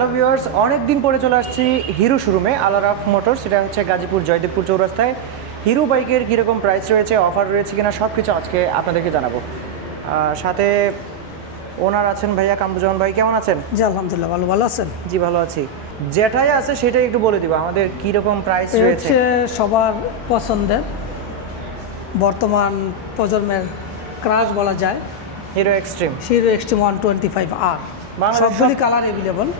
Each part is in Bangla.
হ্যালো ভিউয়ার্স, অনেক দিন পরে চলে আসছি হিরো শোরুমে আলারাফ মোটরস। সেটা হচ্ছে গাজীপুর জয়দেবপুর চৌরাস্তায়। হিরো বাইকের কীরকম প্রাইস রয়েছে, অফার রয়েছে কিনা সব কিছু আজকে আপনাদেরকে জানাবো। সাথে ওনার আছেন ভাইয়া কামরুজ্জামান ভাই। কেমন আছেন? জি আলহামদুলিল্লাহ, ভালো আছেন? জি ভালো আছি। যেটাই আছে সেটাই একটু বলে দিব আমাদের কীরকম প্রাইস রয়েছে। সবার পছন্দের বর্তমান প্রজন্মের ক্রাশ বলা যায়, hero extreme. Hero extreme 125R সবগুলি কালার অ্যাভেলেবল।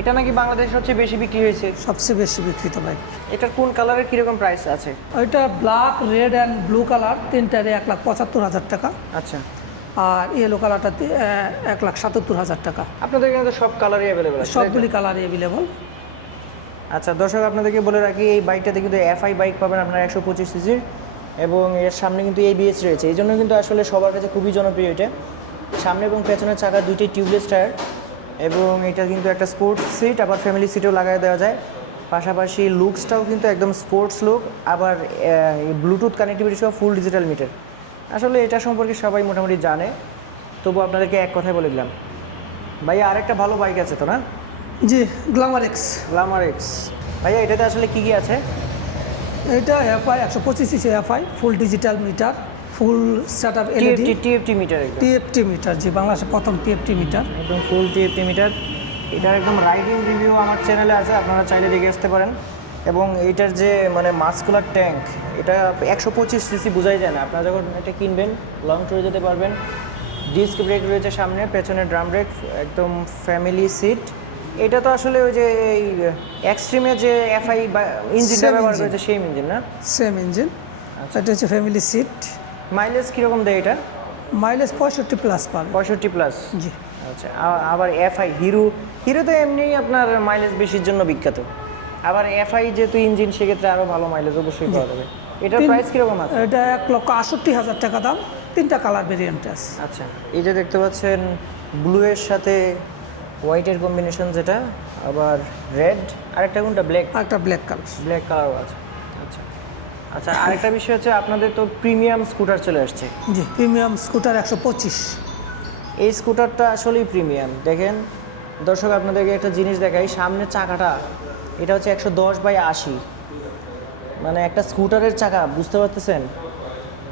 এটা নাকি বাংলাদেশ সবচেয়ে বেশি বিক্রি হয়েছে, সবচেয়ে বেশি বিক্রিত বাইক। এটার কোন কালারের কীরকম প্রাইস আছে? ওইটা black, red and blue colour, তিনটারে 1,75,000 টাকা। আচ্ছা। আর ইয়েলো কালারটাতে 1,77,000 টাকা। আপনাদের কিন্তু সব কালারই অ্যাভেলেবেল আছে? সবগুলি কালার অ্যাভেলেবল। আচ্ছা দর্শক, আপনাদেরকে বলে রাখি এই বাইকটাতে কিন্তু এফআই বাইক পাবেন আপনারা 125 সিসির, এবং এর সামনে কিন্তু এবিএস রয়েছে। এই জন্য কিন্তু আসলে সবার কাছে খুবই জনপ্রিয় এটা। সামনে এবং পেছনের চাকা দুইটি টিউবলেস টায়ার, এবং এটা কিন্তু একটা স্পোর্টস সিট, আবার ফ্যামিলি সিটও লাগাই দেওয়া যায়। পাশাপাশি লুকসটাও কিন্তু একদম স্পোর্টস লুক, আবার ব্লুটুথ কানেক্টিভিটি সহ ফুল ডিজিটাল মিটার। আসলে এটা সম্পর্কে সবাই মোটামুটি জানে, তবু আপনাদেরকে এক কথাই বলে দিলাম। ভাইয়া আরেকটা ভালো বাইক আছে তো না? জি, গ্ল্যামার এক্স। Glamour X. ভাইয়া এটাতে আসলে কী কী আছে? এটা FI 125 CC FI, full digital meter, full set up LED TFT meter. TFT meter, জি বাংলাদেশে প্রথম টিএফটি মিটার, একদম ফুল টিএফটি মিটার। এটার একদম রাইডিং রিভিউ আমার চ্যানেলে আছে, আপনারা চাইলে দেখে আসতে পারেন। এবং এটার যে মানে মাস্কুলার ট্যাঙ্ক, এটা 125 সিসি বোঝাই যায় না। আপনারা যখন এটা কিনবেন লং ট্যুরে যেতে পারবেন। ডিস্ক ব্রেক রয়েছে সামনে, পেছনে ড্রাম ব্রেক, একদম ফ্যামিলি সিট। এটা তো আসলে ওই যে এই এক্সট্রিমে যে এফআই ইঞ্জিনটা ব্যবহার করেছে সেই ইঞ্জিন না? Same engine. এটা হচ্ছে ফ্যামিলি সিট। মাইলেজ কীরকম দেয় এটা? মাইলেজ 65 প্লাস পাবে। 65 প্লাস, জি। আচ্ছা। আবার এফআই হিরো তো এমনিই আপনার মাইলেজ বেশির জন্য বিখ্যাত, আবার এফআই যেহেতু ইঞ্জিন সেক্ষেত্রে আরও ভালো মাইলেজ অবশ্যই পাওয়া যাবে। এটার প্রাইস কীরকম আছে? এটা 1,68,000 টাকা দাম, তিনটা কালার ভেরিয়েন্ট আছে। আচ্ছা, এই যে দেখতে পাচ্ছেন ব্লু এর সাথে হোয়াইটের কম্বিনেশন, যেটা আবার রেড, আরেকটা কোনটা ব্ল্যাক? একটা ব্ল্যাক কালার। ব্ল্যাক কালারও আছে। আচ্ছা আচ্ছা, আরেকটা বিষয় হচ্ছে আপনাদের তো প্রিমিয়াম স্কুটার চলে আসছে। জি, প্রিমিয়াম স্কুটার 125। এই স্কুটারটা আসলেই প্রিমিয়াম। দেখেন দর্শক, আপনাদেরকে একটা জিনিস দেখাই। সামনের চাকাটা এটা হচ্ছে 110/80, মানে একটা স্কুটারের চাকা, বুঝতে পারতেছেন?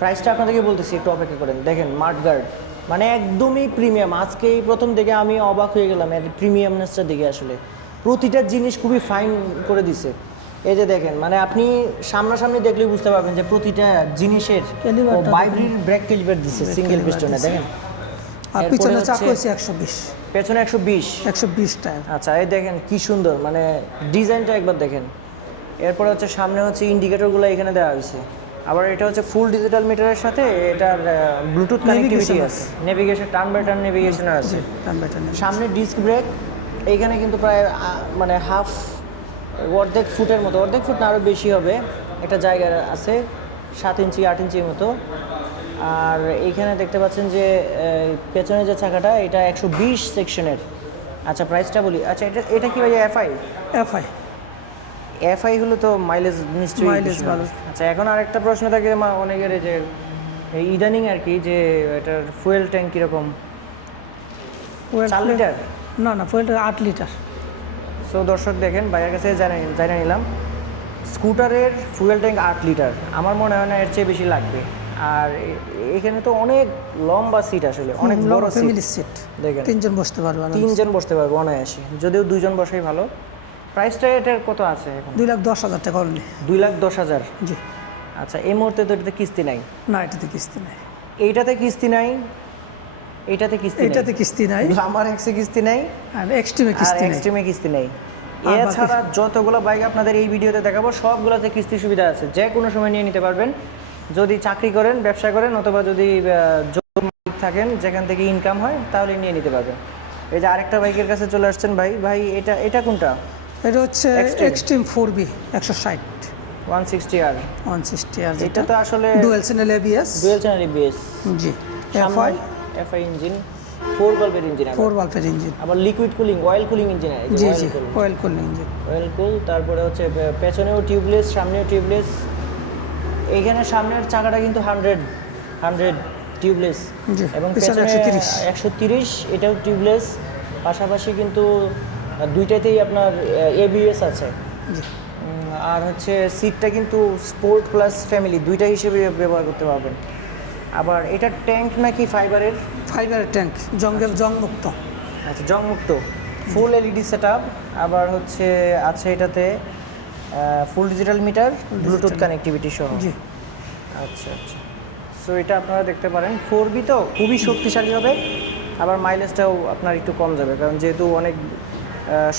প্রাইসটা আপনাদেরকে বলতেছি, একটু অপেক্ষা করেন। দেখেন মাডগার্ড, মানে একদমই প্রিমিয়াম। আজকে এই প্রথম দেখে আমি অবাক হয়ে গেলাম এর প্রিমিয়ামনেসটা দেখে। আসলে প্রতিটা জিনিস খুবই ফাইন করে দিছে। এই যে দেখেন, মানে আপনি সামনাসামনি দেখলেই বুঝতে পারবেন যে প্রতিটা জিনিসের ভাইব্রেট ব্রেক ক্যালিপার দিছে সিঙ্গেল পিস্টনে। দেখেন, আর পিছনে চাকা হচ্ছে 120, পেছনে 120 টায়ার। আচ্ছা, এই দেখেন কি সুন্দর, মানে ডিজাইনটা একবার দেখেন। এরপরে হচ্ছে সামনে হচ্ছে ইন্ডিকেটরগুলো এখানে দেওয়া হয়েছে। আবার এটা হচ্ছে ফুল ডিজিটাল মিটারের সাথে এটার ব্লুটুথ কানেক্টিভিটি আছে, navigation, turn by turn navigation আছে। সামনে ডিস্ক ব্রেক, এইখানে কিন্তু প্রায় মানে হাফ অর্ধেক ফুটের মতো, অর্ধেক ফুট না আরও বেশি হবে একটা জায়গা আছে, 7 ইঞ্চি 8 ইঞ্চির মতো। আর এইখানে দেখতে পাচ্ছেন যে পেছনে যে চাকাটা এটা 120 সেকশনের। আচ্ছা প্রাইসটা বলি। আচ্ছা, এটা কি ভাই এফআই? এফআই এফআই হলো তো মাইলেজ নিশ্চয়ই মাইলেজ ভালো। আচ্ছা, এখন আরেকটা প্রশ্ন থাকে অনেকের, যে ইদানিং আর কি, যে এটার ফুয়েল ট্যাঙ্ক কীরকম? 4 লিটার? না না, ফুয়েলটা 8 লিটার। সো দর্শক দেখেন, ভাইয়ের কাছে জানিয়ে নিলাম স্কুটারের ফুয়েল ট্যাঙ্ক 8 লিটার। আমার মনে হয় না এর চেয়ে বেশি লাগবে। আর এখানে তো অনেক লম্বা সিট, আসলে অনেক বড় সিট। দেখেন 3 জন বসতে পারবে, 3 জন বসতে পারবে অনায়াসে, যদিও 2 জন বসাই ভালো। প্রাইসটা এটার কত আছে এখন? 2,10,000 টাকা অনলি। 2,10,000? জি। আচ্ছা, এই মুহূর্তে তো এটাতে কিস্তি নাই? না, এটাতে কিস্তি নাই। এইটাতে কিস্তি নাই, এইটাতে কিস্তি নাই, গ্ল্যামার এক্সে কিস্তি নাই, আর এক্সট্রিমে কিস্তি নাই। এছাড়া যতগুলো বাইক আপনাদের এই ভিডিওতে দেখাবো সবগুলোতে কিস্তির সুবিধা আছে, যে কোনো সময় নিয়ে নিতে পারবেন। যদি চাকরি করেন, ব্যবসা করেন, অথবা যদি থাকেন যেখান থেকে ইনকাম হয়, তাহলে নিয়ে নিতে পারবেন। এই যে আরেকটা বাইকের কাছে চলে আসছেন ভাই, এটা কোনটা? এটা হচ্ছে এক্সট্রিম 4B 160 160R। এটা তো আসলে ডুয়াল চ্যানেল এবিএস। জি। এফআই ইঞ্জিন, 4 ভালভের ইঞ্জিন, 4 ভালভের ইঞ্জিন, আবার liquid cooling, oil cooling engine. জি জি, oil cooling engine, oil cool. তারপরে হচ্ছে পেছনেও টিউবলেস, সামনেও টিউবলেস। এইখানে সামনের চাকাটা কিন্তু 100 টিউবলেস, এবং পেছনে 130, এটাও টিউবলেস। পাশাপাশি কিন্তু আর দুইটাতেই আপনার এবিএস আছে। জি। আর হচ্ছে সিটটা কিন্তু স্পোর্ট প্লাস ফ্যামিলি দুইটা হিসেবে ব্যবহার করতে পারবেন। আবার এটা ট্যাঙ্ক নাকি ফাইবারের? ফাইবারের ট্যাঙ্ক, জংমুক্ত। আচ্ছা, জংমুক্ত, ফুল এলইডি সেটআপ। আবার হচ্ছে আছে এটাতে full digital metre, Bluetooth connectivity সহ। জি। আচ্ছা আচ্ছা, সো এটা আপনারা দেখতে পারেন। 4B তো খুবই শক্তিশালী হবে, আবার মাইলেজটাও আপনার একটু কম যাবে, কারণ যেহেতু অনেক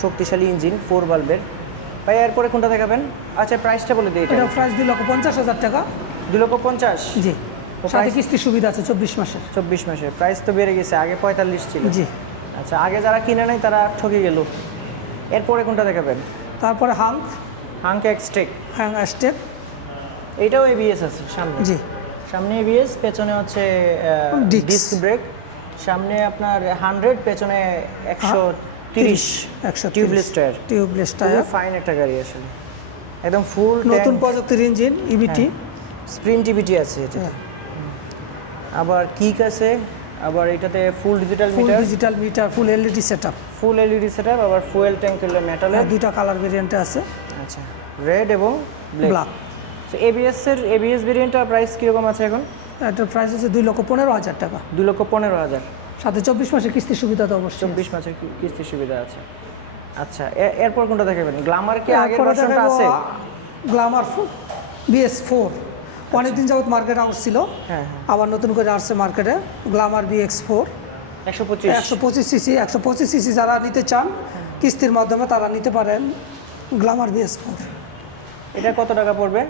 শক্তিশালী ইঞ্জিন 4 বাল্বের। ভাই এরপরে কোনটা দেখাবেন? আচ্ছা, প্রাইসটা বলে দিই। এটা প্রাইস 2,50,000 টাকা। 2,50,000? জি। তো সাথে price- কিস্তির সুবিধা আছে 24 মাসের। 24 মাসের প্রাইস তো বেড়ে গেছে, আগে 45 ছিল। জি। আচ্ছা, আগে যারা কিনে নেয় তারা ঠকে গেল। এরপরে কোনটা দেখাবেন? তারপরে হাঙ্ক এক্সটেক। স্টেপ। এইটাও এবিএস আছে সামনে। জি। সামনে এবিএস, পেছনে হচ্ছে Disc। Disc brake. সামনে আপনার 100, পেছনে 130 tubeless tyre. Tubeless tyre. Fine একটা গাড়ি আসলে, একদম ফুল নতুন প্রযুক্তির ইঞ্জিন, ইবিটি। স্প্রিন্ট টিবিটি আছে এটা। আবার কিক আছে, আবার এটাতে full digital full meter, digital meter, full LED setup. Full LED setup. আবার ফুয়েল ট্যাঙ্ক হলো মেটালের। দুইটা কালার ভেরিয়েন্টে আছে, আচ্ছা, রেড এবং ব্ল্যাক। ব্ল্যাক। তো এবিএস ভেরিয়েন্টটার প্রাইস কীরকম আছে এখন? এটার প্রাইস হচ্ছে 2,15,000 টাকা। 2,15,000। সাথে 24 মাসের কিস্তির সুবিধা তো অবশ্যই। 24 মাসের কিস্তির সুবিধা আছে। আচ্ছা, এরপর কোনটা দেখাবেন? গ্ল্যামার কি আগের ভার্সনটা আছে? গ্ল্যামার BX4 অনেকদিন যাবত মার্কেটে আসছিল, হ্যাঁ। আবার নতুন করে আসছে মার্কেটে গ্ল্যামার BX4 125। 125 সিসি যারা নিতে চান কিস্তির মাধ্যমে তারা নিতে পারেন গ্ল্যামার BX4। এটা কত টাকা পড়বে?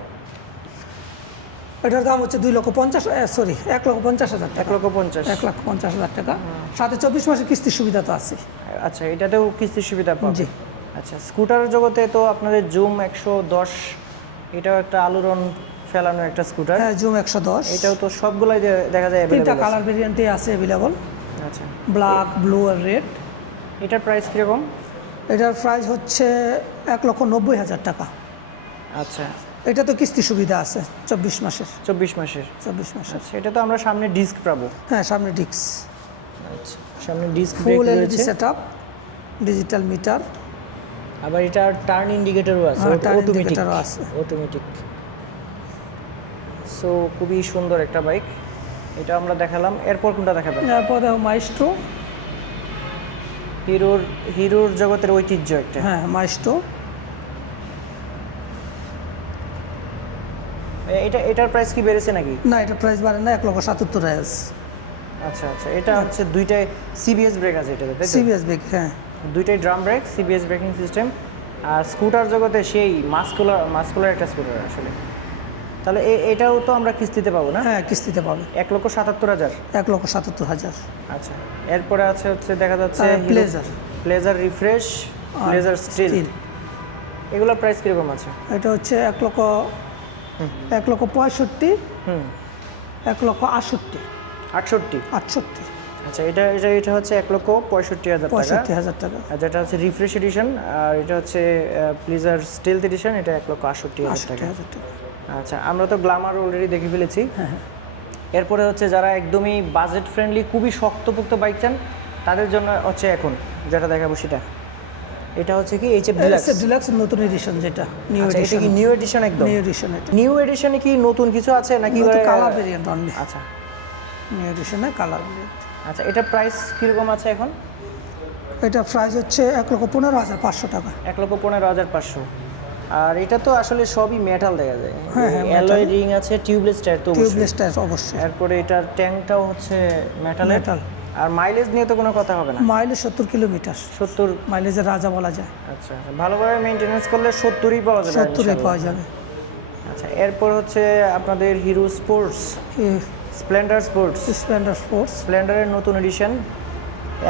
এটার দাম হচ্ছে 1,50,000 টাকা। 1,50,000। 1,50,000 টাকা। সাথে 24 মাসের কিস্তির সুবিধা তো আছে। আচ্ছা, এটাতেও কিস্তির সুবিধা পাবে। জি। আচ্ছা, স্কুটারের জগতে তো আপনাদের জুম 110, এটাও একটা আলোড়ন ফেলানো একটা স্কুটার। হ্যাঁ, জুম 110। এটাও তো সবগুলাই দেখা যায় তিনটা available কালার ভেরিয়েন্টে আছে অ্যাভেলেবল, আছে। আচ্ছা, ব্ল্যাক, ব্লু আর রেড। এটার প্রাইস কীরকম? এটার প্রাইস হচ্ছে 1,90,000 টাকা। আচ্ছা, এটা তো কিস্তি সুবিধা আছে 24 মাসের। 24 মাসের। 24 মাসের। আচ্ছা, এটা তো আমরা সামনে ডিস্ক পাবো। হ্যাঁ, সামনে ডিক্স, আচ্ছা, সামনে ডিস্ক ব্রেক ফুল এলইডি রয়েছে। Setup, digital meter. আবার এটা টার্ন ইন্ডিকেটরও আছে, হ্যাঁ, turn অটোমেটিক। indicator ও আছে। অটোমেটিক। সো খুবই সুন্দর একটা বাইক, এটা আমরা দেখালাম। এরপর কোনটা দেখাবেন? তারপরে মাইস্ট্রো। হিরোর জগতের ঐতিহ্য একটা। হ্যাঁ, মাইস্ট্রো। এটার প্রাইস কি বেড়েছে নাকি? না, এটা প্রাইস বাড়ে না, 1,77,000 আছে। আচ্ছা আচ্ছা, এটা হচ্ছে দুইটাই সিবিএস ব্রেক আছে এটাতে, তাই তো? সিবিএস ব্রেক, হ্যাঁ। দুইটাই drum brake, CBS braking system. আর স্কুটার জগতে সেই মাস্কুলার একটা স্কুটার আসলে। তাহলে এটাও তো আমরা কিস্তিতে পাবো না? হ্যাঁ, কিস্তিতে পাবে। 1,77,000। 1,77,000। আচ্ছা, এরপরে আছে হচ্ছে দেখা যাচ্ছে প্লেজার রিফ্রেশ, প্লেজার স্টিল। এগুলোর প্রাইস কীরকম আছে? এটা হচ্ছে 1,65,000, হুম, 1,68,000। 68। আচ্ছা, এটা হচ্ছে 1,65,000 টাকা। 65,000 টাকা। আর যেটা হচ্ছে রিফ্রেশ এডিশন, আর এটা হচ্ছে প্লেজার স্টিল এডিশন, এটা 1,68,000 টাকা। 68,000 টাকা। আচ্ছা, আমরা তো গ্ল্যামার অলরেডি দেখে ফেলেছি। হ্যাঁ। এরপরে হচ্ছে যারা একদমই বাজেট ফ্রেন্ডলি, খুবই শক্তপোক্ত বাইক চান, তাদের জন্য হচ্ছে এখন যেটা দেখাবো সেটা, এটা হচ্ছে কি HF ডিলাক্স। ডিলাক্স নতুন এডিশন, যেটা নিউ আচ্ছা, এটা এডিশন। কি নিউ এডিশন? একদম নিউ এডিশন। এটা নিউ এডিশনে কি নতুন কিছু আছে নাকি কালার ভেরিয়েন্ট অনলি? আচ্ছা নিউ এডিশনে কালার ভেরিয়েন্ট। আচ্ছা, এটা প্রাইস কীরকম আছে এখন? এটা প্রাইস হচ্ছে 1,15,500 টাকা। 1,15,500। আর এটা তো আসলে সবই মেটাল দেখা যায়। হ্যাঁ, অ্যালয় রিং আছে, টিউবলেস টায়ার তো অবশ্যই। টিউবলেস টায়ার অবশ্যই। এরপরে এটার ট্যাঙ্কটাও হচ্ছে মেটালের। মেটাল। আর মাইলেজ নিয়ে তো কোনো কথা হবে না। Mileage 70 kilometre. 70। মাইলেজের রাজা বলা যায়। আচ্ছা, ভালোভাবে মেনটেনেন্স করলে 70ই পাওয়া যাবে। 70-এ পাওয়া যাবে। আচ্ছা, এরপর হচ্ছে আপনাদের হিরো স্পোর্টস, স্প্লেন্ডার স্পোর্টস। স্প্লেন্ডারের নতুন এডিশন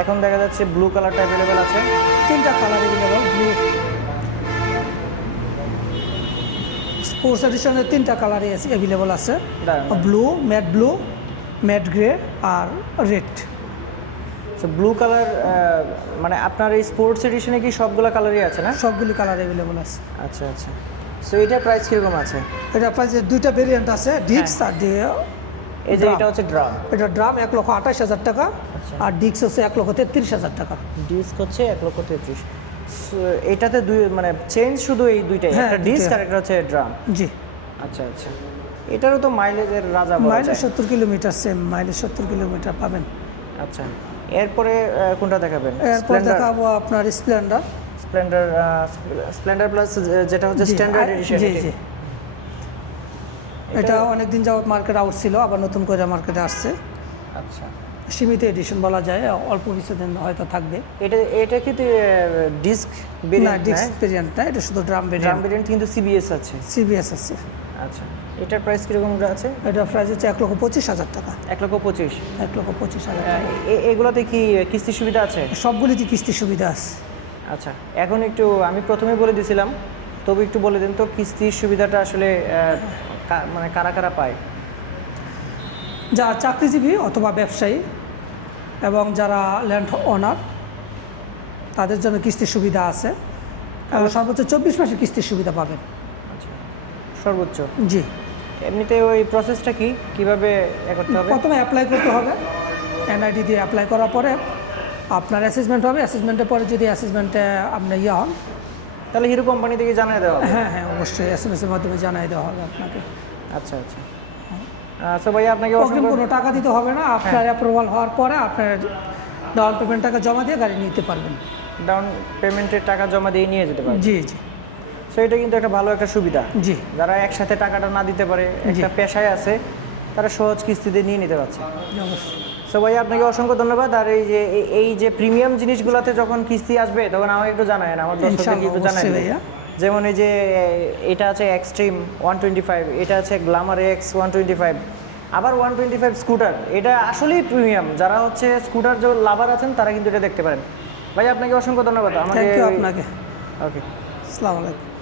এখন দেখা যাচ্ছে ব্লু কালারটা অ্যাভেলেবেল আছে। 3টা কালার অ্যাভেলেবল। ব্লু স্পোর্টস এডিশনের 3টা কালারই আছে অ্যাভেলেবল আছে। ব্লু, ম্যাট গ্রে আর রেড। সো ব্লু কালার, মানে আপনার এই স্পোর্টস এডিশনে কি সবগুলো কালারই আছে না? সবগুলি কালার অ্যাভেলেবল আছে। আচ্ছা আচ্ছা, সো এটার প্রাইস কীরকম আছে? এটা প্রাইস 2টা ভেরিয়েন্ট আছে, ডিক্স আর এই যে এটা হচ্ছে ড্রাম। এটা ড্রাম 1,28,000 টাকা। আর ডিক্স হচ্ছে 1,33,000 টাকা। ডিস্ক হচ্ছে 1,33,000। এটাতে দুই মানে চেঞ্জ শুধু এই দুইটাই, হ্যাঁ, একটা ডিস্ক দুইটা। আর একটা হচ্ছে ড্রাম। জি, আচ্ছা আচ্ছা, এটারও তো মাইলেজের রাজা বলা মাইলেজ যায়। 70 কিলোমিটার, সেম মাইলেজ 70 কিলোমিটার পাবেন। আচ্ছা, এরপরে কোনটা দেখাবেন? এরপর দেখাবো আপনার স্প্লেন্ডার। স্প্লেন্ডার, স্প্লেন্ডার প্লাস যেটা হচ্ছে স্ট্যান্ডার্ড এডিশন। জি জি, এটা অনেকদিন যাবত মার্কেট আউট ছিল, আবার নতুন করে মার্কেটে আসছে। আচ্ছা, সীমিত এডিশন বলা যায়, অল্প কিছুদিন হয়তো থাকবে। এটা কি ডিস্ক না, ভেরিয়েন্ট ডিস্ক ভেরিয়েন্ট না, এটা শুধু ড্রাম ড্রাম ভেরিয়েন্ট, ভেরিয়েন্ট, কিন্তু সিবিএস আছে। সিবিএস আছে। আচ্ছা, এটার প্রাইস কিরকম আছে? এটা প্রাইস হচ্ছে 1,25,000 টাকা। 1,25,000। 1,25,000 টাকা। এগুলোতে কি কিস্তি সুবিধা আছে? সবগুলিতে কিস্তি সুবিধা আছে। আচ্ছা, এখন একটু আমি প্রথমে বলে দিয়েছিলাম, তবে একটু বলে দিন তো কিস্তির সুবিধাটা আসলে মানে কারা কারা পায়? যারা চাকরিজীবী অথবা ব্যবসায়ী এবং যারা ল্যান্ড ওনার, তাদের জন্য কিস্তির সুবিধা আছে। এবং সর্বোচ্চ 24 মাসের কিস্তির সুবিধা পাবেন। আচ্ছা, সর্বোচ্চ। জি, এমনিতে ওই প্রসেসটা কি, কিভাবে করতে হবে? প্রথমে অ্যাপ্লাই করতে হবে, এনআইডি দিয়ে অ্যাপ্লাই করার পরে আপনার অ্যাসেসমেন্ট হবে। অ্যাসেসমেন্টের পরে যদি অ্যাসেসমেন্টে আপনার হন, তাহলে হিরো কোম্পানি থেকে জানিয়ে দেওয়া হবে? হ্যাঁ হ্যাঁ, অবশ্যই এসএমএসের মাধ্যমে জানিয়ে দেওয়া হবে আপনাকে। আচ্ছা আচ্ছা, সো ভাইয়া আপনাকে অগ্রিম কোনো টাকা দিতে হবে না, আপনার অ্যাপ্রুভাল হওয়ার পরে আপনার ডাউন পেমেন্ট টাকা জমা দিয়ে গাড়ি নিতে পারবেন। ডাউন পেমেন্টের টাকা জমা দিয়ে নিয়ে যেতে পারবেন। জি জি সো এটা কিন্তু একটা ভালো একটা সুবিধা। জি, যারা একসাথে টাকাটা না দিতে পারে, একটা পেশায় আছে, তারা সহজ কিস্তিতে নিয়ে নিতে পারছে। অবশ্যই। সো ভাই আপনাকে অসংখ্য ধন্যবাদ। আর এই যে প্রিমিয়াম জিনিসগুলোতে যখন কিস্তি আসবে তখন আমাকে একটু জানাবেন, আমার দর্শকদেরকে একটু জানাই অবশ্যই দিবেন। ভাইয়া। যেমন এই যে এটা আছে এক্সট্রিম 125, এটা আছে গ্ল্যামার এক্স 125, আবার 125 স্কুটার। এটা আসলেই প্রিমিয়াম। যারা হচ্ছে স্কুটার যে লাভার আছেন তারা কিন্তু এটা দেখতে পারেন। ভাই আপনাকে অসংখ্য ধন্যবাদ। থ্যাংক ইউ আপনাকে। ওকে, আসসালামু আলাইকুম।